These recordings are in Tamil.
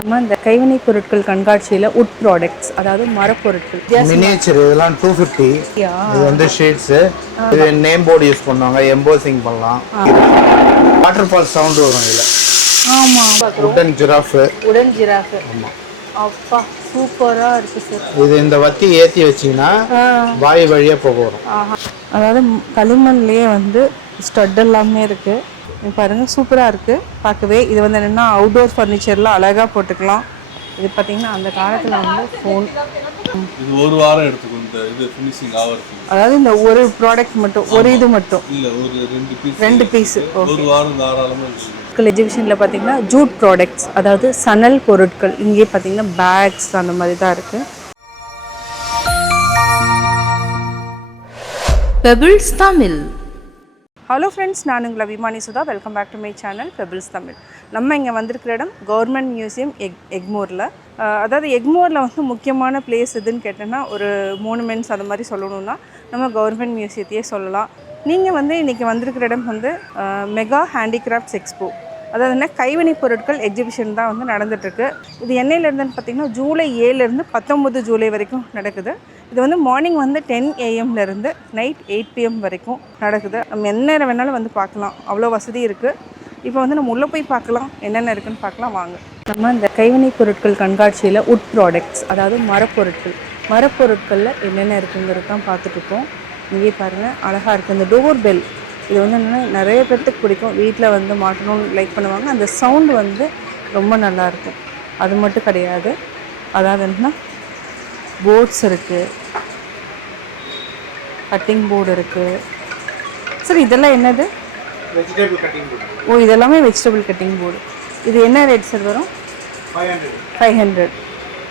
நம்ம இந்த கைவினை பொருட்கள் கண்காட்சியில் உட் ப்ராடக்ட்ஸ், அதாவது மரப்பொருட்கள், மினியேச்சர் இதெல்லாம் 250. இது வந்து ஷீட்ஸ். இது நேம் போர்டு யூஸ் பண்ணுவாங்க, எம்போசிங் பண்ணலாம். வாட்டர் ஃபால் சவுண்ட் வரும் இதுல. ஆமா, உடன் ஜிராஃப். உடன் ஜிராஃப். ஆமா, அப்பா சூப்பரா இருக்கு சார். இது இந்த வத்தி ஏத்தி வச்சீங்கன்னா வாய் வழியா போக வரும். அதாவது களிமண்லயே வந்து ஸ்டட் எல்லாமே இருக்கு பாருங்க, சூப்பரா இருக்கு பார்க்கவே. இது வந்து என்னன்னா அவுட்டோர் ஃபர்னிச்சர்ல அழகா போட்டுக்கலாம். இது பார்த்தீங்கன்னா அந்த காலத்துல வந்து ஃபோன். இது ஒரு வாரம் எடுத்துக்கும் இந்த இது ஃபினிஷிங் ஆவறதுக்கு. அதாவது இந்த ஒரு ப்ராடக்ட் மட்டும், ஒரு இது மட்டும் இல்ல, ஒரு ரெண்டு பீஸ் ஒரு வாரம் தாராளமா இருக்கு. எக்ஸிபிஷனில் பார்த்தீங்கன்னா ஜூட் ப்ராடக்ட்ஸ், அதாவது சணல் பொருட்கள். இங்கே பார்த்தீங்கன்னா பேக்ஸ் அந்த மாதிரி தான் இருக்குது. பெபிள்ஸ் தமிழ். ஹலோ ஃப்ரெண்ட்ஸ், நான் உங்கள் அபிமானி Sudha. Welcome back to my channel Pebbles Tamil. நம்ம இங்கே வந்திருக்கிற இடம் கவர்மெண்ட் மியூசியம் எக்மோரில். அதாவது எக்மோரில் வந்து முக்கியமான பிளேஸ் எதுன்னு கேட்டோன்னா, ஒரு மோனுமெண்ட்ஸ் அந்த மாதிரி சொல்லணுன்னா நம்ம கவர்மெண்ட் மியூசியத்தையே சொல்லலாம். நீங்கள் வந்து இன்றைக்கி வந்திருக்கிற இடம் வந்து மெகா ஹேண்டிகிராஃப்ட்ஸ் எக்ஸ்போ, அதாவது என்ன கைவினை பொருட்கள் எக்ஸிபிஷன் தான் வந்து நடந்துகிட்ருக்கு. இது என்னையிலேருந்துன்னு பார்த்திங்கன்னா ஜூலை 7லேருந்து 19 ஜூலை வரைக்கும் நடக்குது. இது வந்து மார்னிங் வந்து 10 AM நைட் 8 PM வரைக்கும் நடக்குது. நம்ம என்ன நேரம் வேணாலும் வந்து பார்க்கலாம், அவ்வளோ வசதி இருக்குது. இப்போ வந்து நம்ம உள்ளே போய் பார்க்கலாம், என்னென்ன இருக்குதுன்னு பார்க்கலாம் வாங்க. நம்ம இந்த கைவினை பொருட்கள் கண்காட்சியில் உட் ப்ராடக்ட்ஸ், அதாவது மரப்பொருட்களில் என்னென்ன இருக்குங்கிறது தான் பார்த்துட்ருக்கோம். இங்கே பாருங்கள், அழகாக இருக்குது. இந்த டோர் பெல், இது வந்து என்னென்னா நிறைய பேர்த்துக்கு பிடிக்கும். வீட்டில் வந்து மாட்டணும்னு லைக் பண்ணுவாங்க. அந்த சவுண்டு வந்து ரொம்ப நல்லாயிருக்கும். அது மட்டும் கிடையாது, அதாவது என்னன்னா போர்ட்ஸ் இருக்குது, கட்டிங் போர்டு இருக்குது. சரி, இதெல்லாம் என்னது? Vegetable cutting board. ஓ, இதெல்லாமே வெஜிடபிள் கட்டிங் போர்டு. இது என்ன ரேட் சார் வரும்? 500.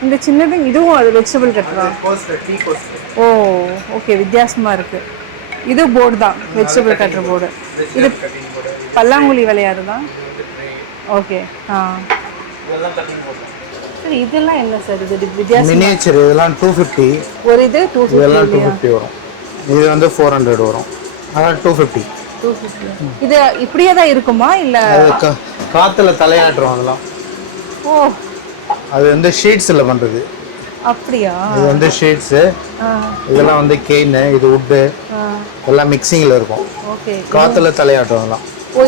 இந்த சின்னது இதுவும் அது வெஜிடபிள் கட்டுறா? ஓ, ஓகே, வித்தியாசமாக இருக்குது. இது போர்டு தான், வெஜிடபிள் கட்டுற போர்டு. இது பல்லாங்குழி விளையாடு தான். ஓகே, சரி, இதெல்லாம் என்ன சார்? இது வித்தியாசம். மினியேச்சர் இதெல்லாம் 250. ஒரு இது 250. இதெல்லாம் 250 வரும். இது வந்து 400 வரும். அதான் 250. இது இப்படியே தான் இருக்குமா இல்ல காத்துல தலையாட்டுறோம் அதெல்லாம்? ஓ, அது வந்து ஷீட்ஸ்ல பண்றது. அப்படியா? இது வந்து ஷீட்ஸ். இதெல்லாம் வந்து கெயின், இது வுட், எல்லாம் மிக்சிங்ல இருக்கும். ஓகே, காத்துல தலையாட்டுறோம் அதெல்லாம். ஓ,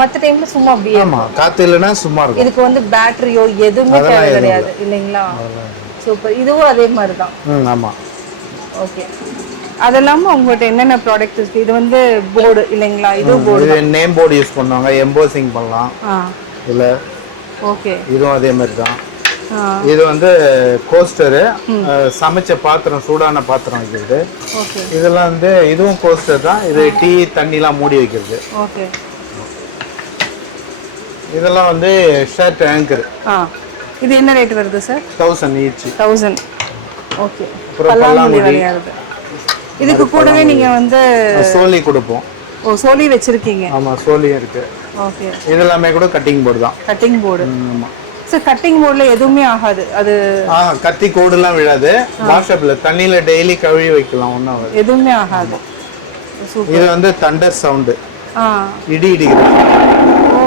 மத்த டைம்ல சும்மா அப்படியே? ஆமா, காத்து இல்லனா சும்மா இருக்கும். இதுக்கு வந்து பேட்டரியோ எதுவுமே தேவை கிடையாது இல்லைங்களா? சூப்பர். இதுவும் அதே மாதிரி தான். ஆமா. ஓகே, அதெல்லாம் உங்கள்கிட்ட என்னென்ன ப்ராடக்ட் இருக்கு? இது வந்து போர்டு இல்லைங்களா? இது போர்டு. இது நேம் போர்டு யூஸ் பண்ணுவாங்க, எம்போசிங் பண்ணலாம். இல்ல, ஓகே, இதுவும் அதே மாதிரி தான். இது வந்து கோஸ்டரு, சமைச்ச பாத்திரம், சூடான பாத்திரம் வைக்கிறது. ஓகே, இதெல்லாம் வந்து இதுவும் கோஸ்டர் தான். இது டீ தண்ணிலாம் மூடி வைக்கிறது. ஓகே, இதெல்லாம் வந்து ஷர்ட் ஆங்கர். இது என்ன ரேட் வருது சார்? 1000 ஈச். 1000. ஓகே, பல்லாங்குழி விளையாடுறது. இதுக்கு கூடவே நீங்க வந்து சோலி கொடுப்போம். ஓ, சோலி வச்சிருக்கீங்க? ஆமா, சோலியும் இருக்கு. ஓகே, இதெல்லாம் கூட கட்டிங் போர்டு தான். Cutting board. ஆமா சார், கட்டிங் போர்டுல எதுவுமே ஆகாது அது? கத்தி கோடுலாம் விழாது. வாஷப்ல தண்ணியில டெய்லி கழுவி வைக்கலாம், ஒன்றும் ஆகாது, எதுவுமே ஆகாது. இது வந்து தண்டர் சவுண்டு, இடி இடிக்குது. ஓ,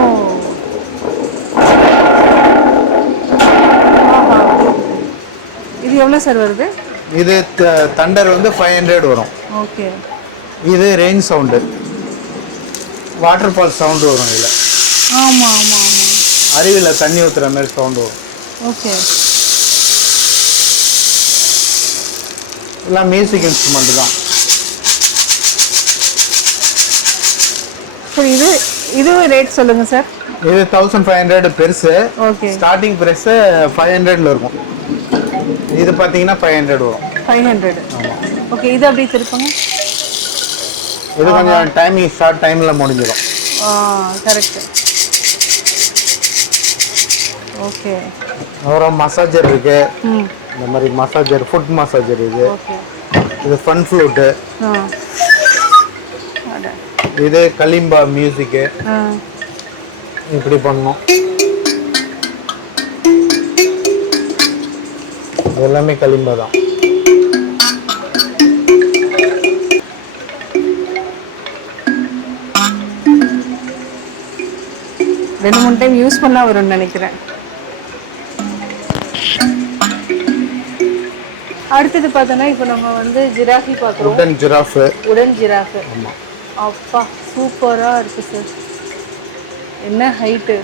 இது எவ்வளோ சார் வருது? இது தண்டர் வந்து 500 வரும். ஓகே, இது rain sound, water fall sound வரும் இதுல. ஆமா ஆமா ஆமா, அருவியில் தண்ணி ஊற்றுற மாதிரி சவுண்டு வரும். ஓகே, எல்லாம் மியூசிக் இன்ஸ்ட்ருமெண்ட் தான். சரி, இது ரேட் சொல்லுங்க சார். இது 1500 பெருசு. ஓகே, ஸ்டார்டிங் பிரைஸ் 500ல இருக்கும். இது பார்த்தீங்கன்னா 500 வரும். 500. ஓகே, இது அப்படியே திருப்பங்க. இது கொஞ்சம் டைமிங் ஷார்ட் டைமில் முடிஞ்சிடும். கரெக்ட். ஓகே, அப்புறம் மசாஜர் இருக்கு. இந்த மாதிரி மசாஜர், ஃபுட் மசாஜர் இது. இது ஃபன் ஃப்ளூட்டு. இது கலிம்பா மியூசிக்கு. இப்படி பண்ணணும். எல்லாமே கலிம்பா தான். ரெண்டு மூணு டைம் யூஸ் பண்ணா வரும்னு நினைக்கிறேன். அடுத்தது பார்த்தோன்னா இப்போ நம்ம வந்து ஜிராஃபி பார்க்குறோம். உடன் ஜிராஃபு. உடன் ஜிராஃபு. அப்பா சூப்பராக இருக்குது சார். என்ன ஹைட்டு.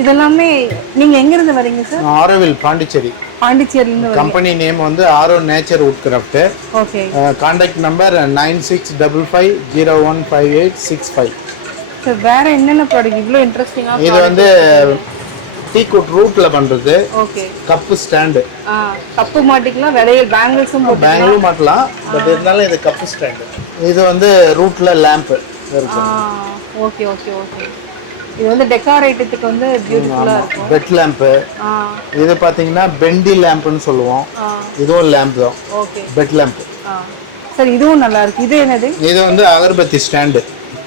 இதெல்லாமே நீங்கள் எங்கேருந்து வரீங்க சார்? ஆரோவில், பாண்டிச்சேரி. பாண்டிச்சேரியிலேருந்து வரீங்க. கம்பெனி நேம் வந்து Auro Nature Wood Craft. Okay. Contact number 9655015865. Sir வேற என்னென்ன ப்ராடக்ட் இவ்வளோ இன்ட்ரெஸ்டிங்காக? இது வந்து டீக்குட் ரூட்ல பண்றது. ஓகே. Cup stand. கப்பு மாட்டிக்கலாம், வளையல் பேங்கிள்ஸும் போட்டு பேங்கிளும் மாட்டலாம். பட் இருந்தாலும் இது கப்பு ஸ்டாண்டு. இது வந்து ரூட்ல லேம்ப் இருக்கு. Okay okay okay. இது வந்து டெக்கரேட்டிவ்க்கு வந்து பியூட்டிஃபுல்லா இருக்கும். Bed lamp. இது பாத்தீங்கன்னா பெண்டி லேம்ப்னு சொல்லுவோம். இதுவும் லேம்ப் தான். ஓகே. Bed lamp. சார் இதுவும் நல்லா இருக்கு. இது என்னது? இது வந்து அகர்பத்தி ஸ்டாண்டு.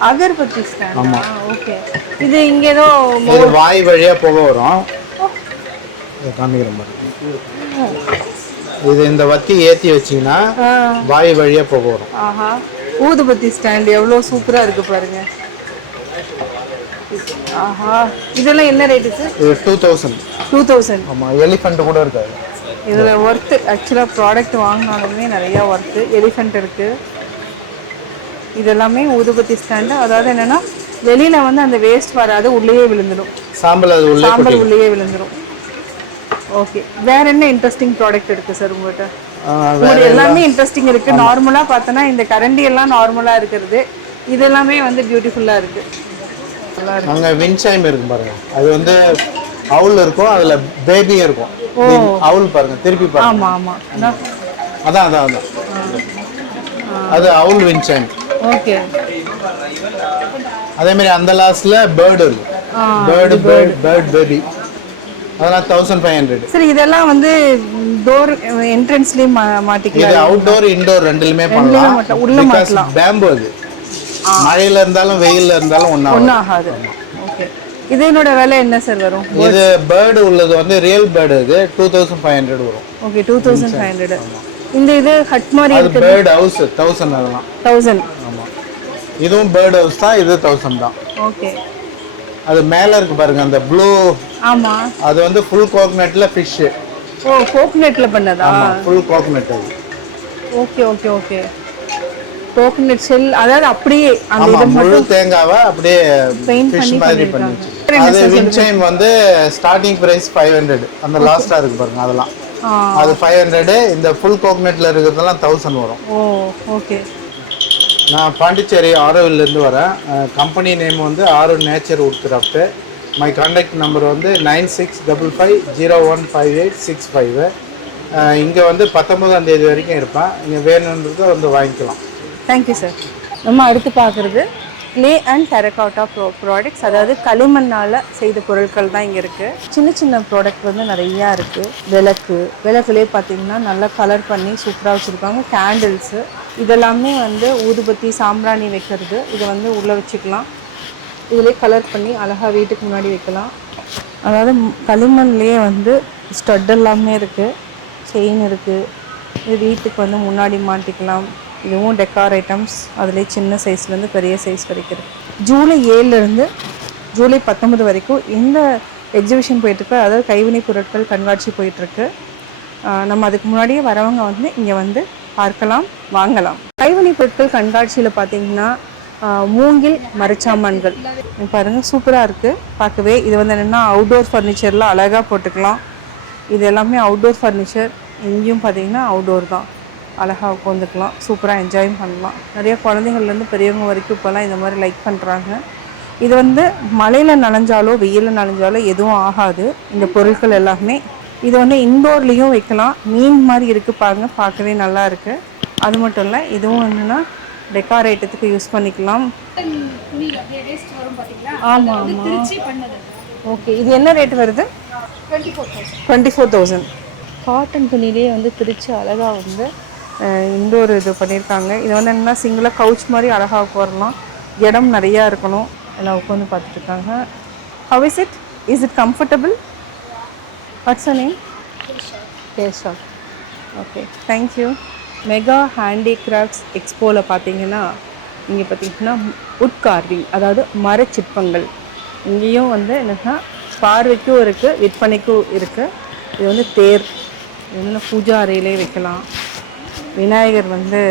அகர்பத்தி ஸ்டாண்ட். ஆமா. ஓகே. இது இங்க ஏதோ இது வாய் வழியா போக வரும். இத காமிக்கிறேன் பாருங்க. இது இந்த வத்தி ஏத்தி வச்சீங்கன்னா வாய் வழியா போக வரும். ஆஹா. ஊதுபத்தி ஸ்டாண்ட் எவ்வளவு சூப்பரா இருக்கு பாருங்க. ஆஹா. இதெல்லாம் என்ன ரேட் சார்? இது 2000. 2000. ஆமா, எலிஃபண்ட் கூட இருக்காது. இதுல வர்த் ஆக்சுவலா ப்ராடக்ட் வாங்கினாலுமே நிறைய வர்த். எலிஃபண்ட் இருக்கு. இதெல்லாமே ஊதுபத்தி ஸ்டாண்டு. அதாவது என்னன்னா வெளியில வந்து அந்த வேஸ்ட் வராது, உள்ளேயே விழுந்துடும். சாம்பல் அது உள்ளேயே விழுந்துடும். ஓகே. வேற என்ன இன்ட்ரெஸ்டிங் ப்ராடக்ட் இருக்கு சார் உங்ககிட்ட? எல்லாமே இன்ட்ரெஸ்டிங் இருக்கு. நார்மலா பார்த்தனா இந்த கரண்டி எல்லாம் நார்மலா இருக்குது. இது எல்லாமே வந்து பியூட்டிஃபுல்லா இருக்கு. நல்லா இருக்கு. அங்க வின்சைம் இருக்கு பாருங்க. அது வந்து அவுல் இருக்கும், அதுல பேபி இருக்கும். அவுல் பாருங்க, திருப்பி பாருங்க. ஆமா ஆமா. அதான் அதான் அதான். அது அவுல் வின்சைம். ஓகே. அதே மாதிரி அந்த லாஸ்ட்ல பேர்டு இருக்கு. Bird baby. அதெல்லாம் 1500. சரி, இதெல்லாம் வந்து டோர் என்ட்ரன்ஸ்லயே மாட்டிக்கலாம். இது அவுட்டோர் இன்டோர் ரெண்டுலயுமே பண்ணலாம். உள்ள மாட்டலாம். பேம்பு அது மழையில இருந்தாலும் வெயில்ல இருந்தாலும் ஒண்ணா ஆகாது. ஓகே. இதனோட விலை என்ன சார் வரும்? இது பேர்டு உள்ளது வந்து ரியல் பேர்டு. இது 2500 வரும். ஓகே. 2500. இந்த இது ஹட் மாதிரி இருக்கு. Bird house 1000. அதெல்லாம் 1000. ஆமா. இதுவும் பேர்ட் ஹவுஸ் தான். இது 1000 தான். ஓகே. அது மேல இருக்கு பாருங்க அந்த ப்ளூ. ஆமா. அது வந்து ஃபுல் கோகனட்ல ஃபிஷ். ஓ, கோகனட்ல பண்ணதா? ஆமா, ஃபுல் கோகனட் அது. Okay okay okay. Coconut shell, அதாவது அப்படியே அந்த இது முழு தேங்காவை அப்படியே ஃபிஷ் மாதிரி பண்ணிச்சு. அது வின்சைம் வந்து ஸ்டார்டிங் பிரைஸ் 500. அந்த லாஸ்டா இருக்கு பாருங்க அதெல்லாம். அது 500. இந்த ஃபுல் கோகனட்ல இருக்கிறதெல்லாம் 1000 வரும். Oh, okay. நான் பாண்டிச்சேரி ஆரோவில்ல இருந்து வரேன். கம்பெனி நேம் வந்து Auro Nature Wood Craft. My contact number வந்து 9655015865. இங்கே வந்து 19ஆம் தேதி வரைக்கும் இருப்பேன். நீங்கள் வேணுன்றதை வந்து வாங்கிக்கலாம். Thank you sir. நம்ம அடுத்து பார்க்குறது க்ளே அண்ட் டெரகாட்டா ப்ராடக்ட்ஸ். அதாவது களிமண்ணால் செய்த பொருட்கள் தான் இங்கே இருக்குது. சின்ன சின்ன ப்ராடக்ட் வந்து நிறையா இருக்குது. விளக்குலேயே பார்த்தீங்கன்னா நல்லா கலர் பண்ணி சூப்பராக வச்சுருக்காங்க. கேண்டில்ஸு இதெல்லாமே வந்து ஊதுபத்தி சாம்பிராணி வைக்கிறது. இதை வந்து உள்ளே வச்சுக்கலாம். இதிலே கலர் பண்ணி அழகாக வீட்டுக்கு முன்னாடி வைக்கலாம். அதாவது களிமண்லேயே வந்து ஸ்டட் எல்லாமே இருக்குது. செயின் இருக்குது. இது வீட்டுக்கு வந்து முன்னாடி மாட்டிக்கலாம். இதுவும் டெக்கார் ஐட்டம்ஸ். அதிலே சின்ன சைஸ்லேருந்து பெரிய சைஸ் வரைக்கும் இருக்குது. ஜூலை 7லேருந்து ஜூலை 19 வரைக்கும் இந்த எக்ஸிபிஷன் போயிட்டுருக்கு. அதாவது கைவினை பொருட்கள் கண்காட்சி போயிட்டுருக்கு. நம்ம அதுக்கு முன்னாடியே வரவங்க வந்து இங்கே வந்து பார்க்கலாம், வாங்கலாம். கைவினை பொருட்கள் கண்காட்சியில் பார்த்தீங்கன்னா மூங்கில் மரச்சாமான்கள் பாருங்கள், சூப்பராக இருக்குது பார்க்கவே. இது வந்து என்னென்னா அவுட்டோர் ஃபர்னிச்சர்லாம் அழகாக போட்டுக்கலாம். இது எல்லாமே அவுட்டோர் ஃபர்னிச்சர். இங்கேயும் பார்த்தீங்கன்னா அவுட்டோர் தான். அழகாக உட்காந்துக்கலாம், சூப்பராக என்ஜாய் பண்ணலாம். நிறைய குழந்தைங்கள்லேருந்து பெரியவங்க வரைக்கும் இப்போல்லாம் இந்த மாதிரி லைக் பண்ணுறாங்க. இது வந்து மழையில் நனைஞ்சாலோ வெயிலில் நனைஞ்சாலோ எதுவும் ஆகாது இந்த பொருட்கள் எல்லாமே. இது வந்து இன்டோர்லேயும் வைக்கலாம். மீன் மாதிரி இருக்குது பாருங்க, பார்க்கவே நல்லா இருக்குது. அது மட்டும் இல்லை, இதுவும் என்னென்னா டெக்காரேட்டத்துக்கு யூஸ் பண்ணிக்கலாம். ஆமாம் ஆமாம். ஓகே. இது என்ன ரேட் வருது? 24,000. காட்டன் துணியிலே வந்து திரிச்சு அழகாக வந்து இன்டோர் இது பண்ணியிருக்காங்க. இது வந்து என்னென்னா சிங்கிளாக கவுச் மாதிரி அழகாக போடலாம். இடம் நிறையா இருக்கணும். எல்லாம் உட்காந்து பார்த்துட்ருக்காங்க. How is it? Is it comfortable? What's your name? Kesha. Okay, thank you. Mega handicrafts எக்ஸ்போவில் பார்த்தீங்கன்னா இங்கே பார்த்தீங்கன்னா வுட் கார்விங், அதாவது மரச்சிற்பங்கள். இங்கேயும் வந்து என்னென்னா பார்வைக்கும் இருக்குது, விற்பனைக்கும் இருக்குது. இது வந்து தேர், இது வந்து பூஜா அறையிலே வைக்கலாம். விநாயகர் வந்து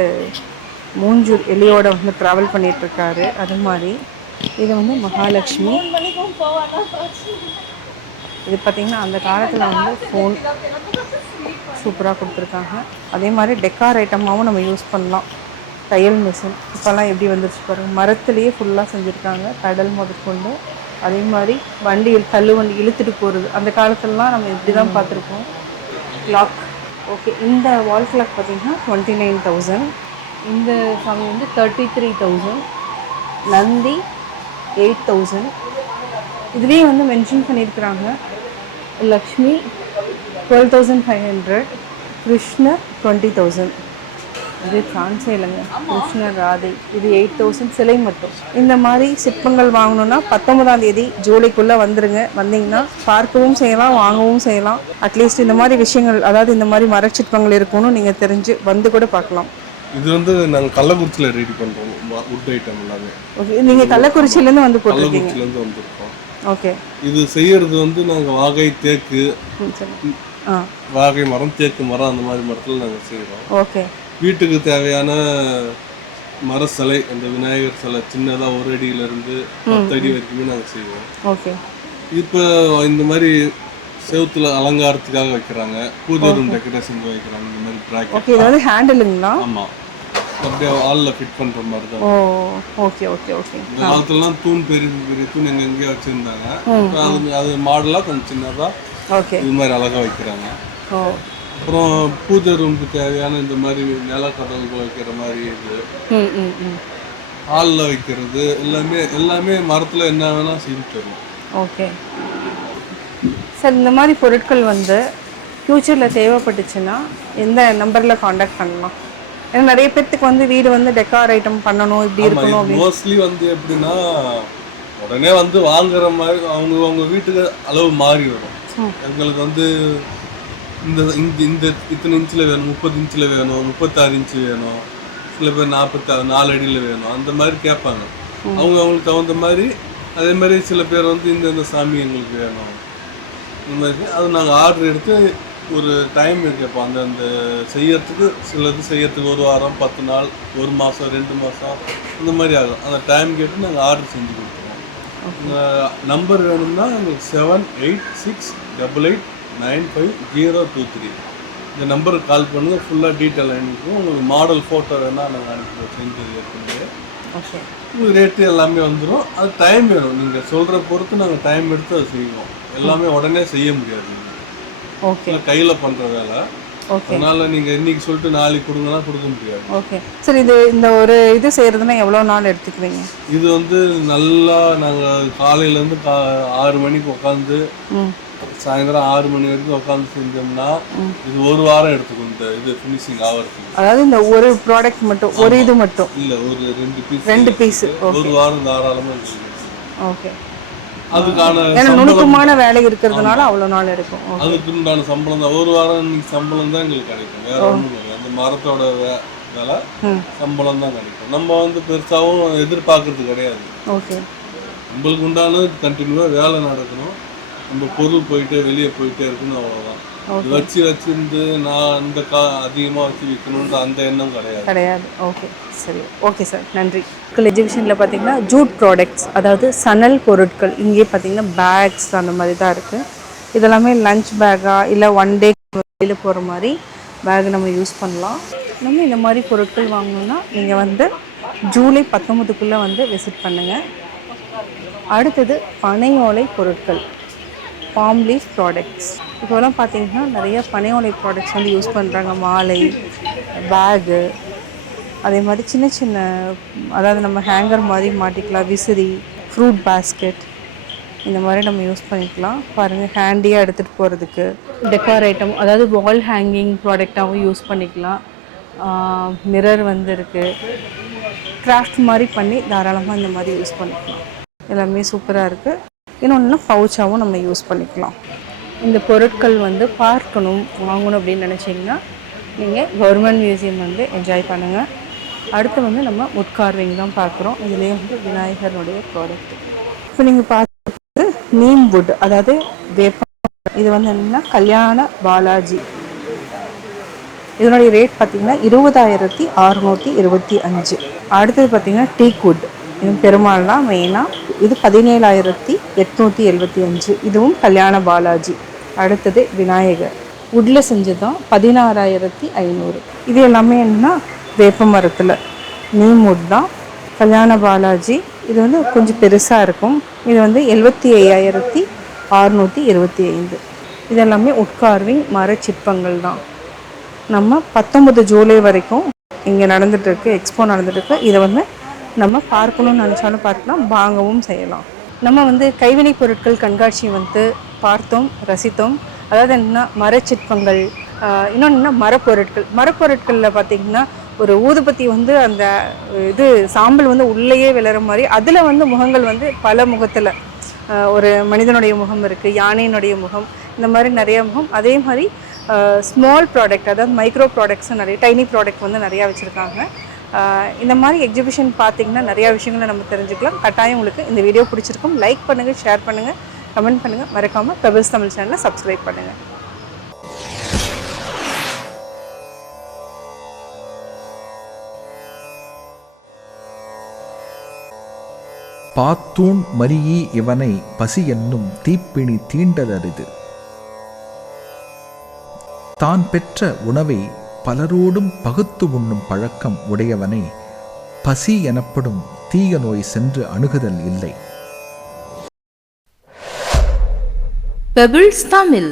மூஞ்சூர் எலியோட வந்து ட்ராவல் பண்ணிகிட்ருக்காரு, அது மாதிரி. இது வந்து மகாலட்சுமி. இது பார்த்திங்கன்னா அந்த காலத்தில் வந்து ஃபோன் சூப்பராக கொடுத்துருக்காங்க. அதே மாதிரி டெக்கார் ஐட்டமாகவும் நம்ம யூஸ் பண்ணலாம். தையல் மிஷின் இப்போல்லாம் எப்படி வந்துருச்சு பாருங்கள், மரத்துலேயே ஃபுல்லாக செஞ்சுருக்காங்க, பெடல் முதற்கொண்டு. அதே மாதிரி வண்டி தள்ளு வண்டி இழுத்துட்டு போகிறது, அந்த காலத்துலலாம் நம்ம இப்படி தான் பார்த்துருக்கோம். Clock okay. இந்த வால் கிளாக் பார்த்திங்கன்னா 29,000. இந்த சாமி வந்து 33,000. நந்தி 8,000. இதுலேயே வந்து மென்ஷன் பண்ணியிருக்கிறாங்க. லக்ஷ்மி 12,500. கிருஷ்ணர் 20,000. இது சான்ஸே இல்லைங்க. கிருஷ்ணர் ராதை இது 8,000 சிலை மட்டும். இந்த மாதிரி சிற்பங்கள் வாங்கணுன்னா 19ஆம் தேதி ஜூலைக்குள்ளே வந்துடுங்க. வந்தீங்கன்னா பார்க்கவும் செய்யலாம், வாங்கவும் செய்யலாம். அட்லீஸ்ட் இந்த மாதிரி விஷயங்கள், அதாவது இந்த மாதிரி மரச்சிற்பங்கள் இருக்குன்னு நீங்கள் தெரிஞ்சு வந்து கூட பார்க்கலாம். இது வந்து நாங்கள் கள்ளக்குறிச்சியில் ரெடி பண்ணுறோம், வுட் ஐட்டம் எல்லாமே. ஓகே, நீங்கள் கள்ளக்குறிச்சியிலேருந்து வந்து போட்டிருக்கீங்க? கள்ளக்குறிச்சியிலேருந்து வந்திருக்கோம். ஓகே. இது செய்யறது வந்து நாங்கள் வாகை, தேக்கு, வாகை மரம், தேக்கு மரம், அந்த மாதிரி மரத்தில் நாங்கள் செய்கிறோம். ஓகே. வீட்டுக்கு தேவையான மர சிலை, அந்த விநாயகர் சிலை சின்னதாக 1 அடியிலேருந்து 10 அடி வரைக்குமே நாங்கள் செய்வோம். ஓகே. இப்போ இந்த மாதிரி செவுத்துல அலங்காரத்துக்காக வைக்கிறாங்க, பூஜை ரூம் டெக்கரேஷன் வைக்கிறாங்க. இந்த மாதிரி ட்ராக். ஓகே. இது வந்து ஹேண்டிலுங்களா? ஆமாம், அப்படியே ஆளில் ஃபிட் பண்ணுற மாதிரி தான். ஓ, ஓகே ஓகே ஓகே. இந்த காலத்துலலாம் தூண் பெரிய பெரிய தூண் எங்கெங்கேயோ வச்சுருந்தாங்க. அது மாடலாக கொஞ்சம் சின்னதாக ஓகே இது மாதிரி அழகாக வைக்கிறாங்க. ஓ. அப்புறம் பூஜை ரூமுக்கு தேவையான இந்த மாதிரி நிலக்கதவுகள் வைக்கிற மாதிரி இது, ஹாலில் வைக்கிறது எல்லாமே மரத்தில் என்ன வேணால் செஞ்சு தரும். Okay sir. இந்த மாதிரி பொருட்கள் வந்து ஃப்யூச்சரில் தேவைப்பட்டுச்சுன்னா எந்த நம்பரில் காண்டாக்ட் பண்ணலாம்? ஏன்னா நிறைய பேர்த்துக்கு வந்து வீடு வந்து டெக்கார் ஐட்டம் பண்ணணும், இப்படி இருக்கணும் அப்படின்னு. மோஸ்ட்லி வந்து எப்படின்னா உடனே வந்து வாங்குற மாதிரி அவங்க வீட்டுக்கு அளவு மாறி வரும். எங்களுக்கு வந்து இந்த இந்த இத்தனை இன்ச்சில் வேணும், 30 இன்ச்சில் வேணும், 36 இன்ச்சு வேணும், சில பேர் 44 அடியில் வேணும், அந்த மாதிரி கேட்பாங்க. அவங்களுக்கு தகுந்த மாதிரி. அதே மாதிரி சில பேர் வந்து இந்த சாமி எங்களுக்கு வேணும், இந்த மாதிரி அது நாங்கள் ஆர்டர் எடுத்து ஒரு டைம் கேட்போம். அந்த செய்யறதுக்கு சிலது செய்யறதுக்கு 1 வாரம், 10 நாள், 1 மாதம், 2 மாதம், இந்த மாதிரி ஆகும். அந்த டைம் கேட்டு நாங்கள் ஆர்டர் செஞ்சு கொடுத்துருவோம். நம்பர் வேணும்னா எங்களுக்கு 786888950023 இந்த நம்பருக்கு கால் பண்ணுங்கள். ஃபுல்லாக டீட்டெயில் அனுப்பிடுவோம். உங்களுக்கு மாடல் ஃபோட்டோ வேணால் நாங்கள் அனுப்பிடுவோம், செஞ்சது ஏற்கனவே. உங்களுக்கு ரேட்டு எல்லாமே வந்துடும். அது டைம் வேணும், நீங்கள் சொல்கிற பொறுத்து நாங்கள் டைம் எடுத்து அதை செய்வோம். எல்லாமே உடனே செய்ய முடியாது, ஓகே, கையில் பண்ணுற வேலை. அதனால நீங்கள் இன்னைக்கு சொல்லிட்டு நாளைக்கு கொடுங்கன்னா கொடுக்க முடியாது. Okay sir. இந்த ஒரு இது செய்கிறதுனா எவ்வளோ நாள் எடுத்துக்குவீங்க? இது வந்து நல்லா நாங்கள் காலையிலேருந்து 6 மணிக்கு உட்காந்து சாயந்தரம் 6 மணி வரைக்கும் உட்காந்து செஞ்சோம்னா இது 1 வாரம் எடுத்துக்கும். இந்த இது ஃபினிஷிங் ஆகிறதுக்கு, அதாவது இந்த ஒரு ப்ராடக்ட் மட்டும், ஒரு இது மட்டும் இல்லை, ஒரு 2 பீஸ் 1 வாரம் தாராளமாக இருக்குது. ஓகே. அதுக்கான நுணுக்கமான வேலை இருக்கிறதுனால அவ்வளோ நாள் எடுக்கும். அதுக்கு உண்டான சம்பளம் தான், 1 வாரம் சம்பளம் தான் எங்களுக்கு கிடைக்கும். வேற ஒன்றும் இல்லை. அந்த மரத்தோட வேலை சம்பளம் தான் கிடைக்கும். நம்ம வந்து பெருசாகவும் எதிர்பார்க்கறது கிடையாது. ஓகே. நம்மளுக்கு உண்டான கண்டினியூவாக வேலை நடக்கணும், நம்ம பொருள் வெளியே போயிட்டே இருக்கணும், அவ்வளோதான். வச்சிருந்து நான் அந்த அதிகமாக வச்சு விற்கணுன்ற அந்த எண்ணம் கிடையாது. ஓகே, சரி, ஓகே சார், நன்றி. எக்ஸிபிஷனில் பார்த்தீங்கன்னா ஜூட் ப்ராடக்ட்ஸ், அதாவது சணல் பொருட்கள், இங்கே பார்த்தீங்கன்னா பேக்ஸ் அந்த மாதிரி தான் இருக்குது. இதெல்லாமே லஞ்ச் பேக்காக இல்லை 1 டே வெளியில் போகிற மாதிரி பேக் நம்ம யூஸ் பண்ணலாம். நம்ம இந்த மாதிரி பொருட்கள் வாங்கணுன்னா நீங்கள் வந்து ஜூலை 19க்குள்ளே வந்து விசிட் பண்ணுங்கள். அடுத்தது பனை ஓலை பொருட்கள், பாம் லீஃப் ப்ராடக்ட்ஸ். இப்போலாம் பார்த்தீங்கன்னா நிறைய பனை ஓலை ப்ராடக்ட்ஸ் வந்து யூஸ் பண்ணுறாங்க. மாலை, பேகு, அதே மாதிரி சின்ன சின்ன, அதாவது நம்ம ஹேங்கர் மாதிரி மாட்டிக்கலாம், விசிறி, ஃப்ரூட் பேஸ்கெட், இந்த மாதிரி நம்ம யூஸ் பண்ணிக்கலாம். பாருங்கள், ஹேண்டியாக எடுத்துகிட்டு போகிறதுக்கு டெக்கார் ஐட்டம், அதாவது வால் ஹேங்கிங் ப்ராடக்டாகவும் யூஸ் பண்ணிக்கலாம். மிரர் வந்து இருக்குது, கிராஃப்ட் மாதிரி பண்ணி தாராளமாக இந்த மாதிரி யூஸ் பண்ணிக்கலாம். எல்லாமே சூப்பராக இருக்குது. இன்னொன்று பவுச்சாகவும் நம்ம யூஸ் பண்ணிக்கலாம். இந்த பொருட்கள் வந்து பார்க்கணும், வாங்கணும் அப்படின்னு நினச்சிங்கன்னா நீங்கள் கவர்மெண்ட் மியூசியம் வந்து என்ஜாய் பண்ணுங்கள். அடுத்து வந்து நம்ம வுட் கார்விங் தான் பார்க்குறோம். இதுலேயே வந்து விநாயகருடைய ப்ராடக்ட். இப்போ நீங்கள் பார்க்குறது நீம் வுட், அதாவது வேப்பம். இது வந்து என்னென்னா கல்யாண பாலாஜி. இதனுடைய ரேட் பார்த்திங்கன்னா 20,625. அடுத்தது பார்த்திங்கன்னா டீக்வுட். இது பெருமாள் தான் மெயினாக. இது 17,875. இதுவும் கல்யாண பாலாஜி. அடுத்தது விநாயகர் வுட்டில் செஞ்சதும் 16,500. இது எல்லாமே என்னென்னா வேப்ப மரத்தில் நீம்வுட் தான். கல்யாண பாலாஜி இது வந்து கொஞ்சம் பெருசாக இருக்கும். இது வந்து 75,625. இதெல்லாமே உட்கார்விங் மர சிற்பங்கள் தான். நம்ம 19 ஜூலை வரைக்கும் இங்கே நடந்துகிட்ருக்கு, எக்ஸ்போ நடந்துகிட்ருக்கு. இதை வந்து நம்ம பார்க்கணும்னு நினச்சாலும் பார்க்கலாம், வாங்கவும் செய்யலாம். நம்ம வந்து கைவினைப் பொருட்கள் கண்காட்சி வந்து பார்த்தோம், ரசித்தோம். அதாவது என்னென்னா மரச்சிற்பங்கள், இன்னொன்று என்ன மரப்பொருட்களில் பார்த்திங்கன்னா ஒரு ஊதுபத்தி வந்து அந்த இது சாம்பல் வந்து உள்ளேயே விளைற மாதிரி, அதில் வந்து முகங்கள் வந்து பல முகத்தில், ஒரு மனிதனுடைய முகம் இருக்குது, யானையினுடைய முகம், இந்த மாதிரி நிறைய முகம். அதே மாதிரி ஸ்மால் ப்ராடக்ட், அதாவது மைக்ரோ ப்ராடக்ட்ஸும் நிறைய, டைனி ப்ராடக்ட் வந்து நிறையா வச்சுருக்காங்க. இந்த மாதிரி எக்ஸிபிஷன் பார்த்திங்கன்னா நிறையா விஷயங்களை நம்ம தெரிஞ்சுக்கலாம். கட்டாயம் உங்களுக்கு இந்த வீடியோ பிடிச்சிருக்கும். லைக் பண்ணுங்கள், ஷேர் பண்ணுங்கள், கமெண்ட் பண்ணுங்கள். மறக்காமல் பெபிள்ஸ் தமிழ் சேனலை சப்ஸ்கிரைப் பண்ணுங்கள். பாத்தூன் மரியி இவனை பசி என்னும் தீப்பிணி தீண்டலரிது. தான் பெற்ற உணவை பலரோடும் பகுத்து உண்ணும் பழக்கம் உடையவனை பசி எனப்படும் தீய நோய் சென்று அணுகுதல் இல்லை. பெபிள்ஸ் தமிழ்.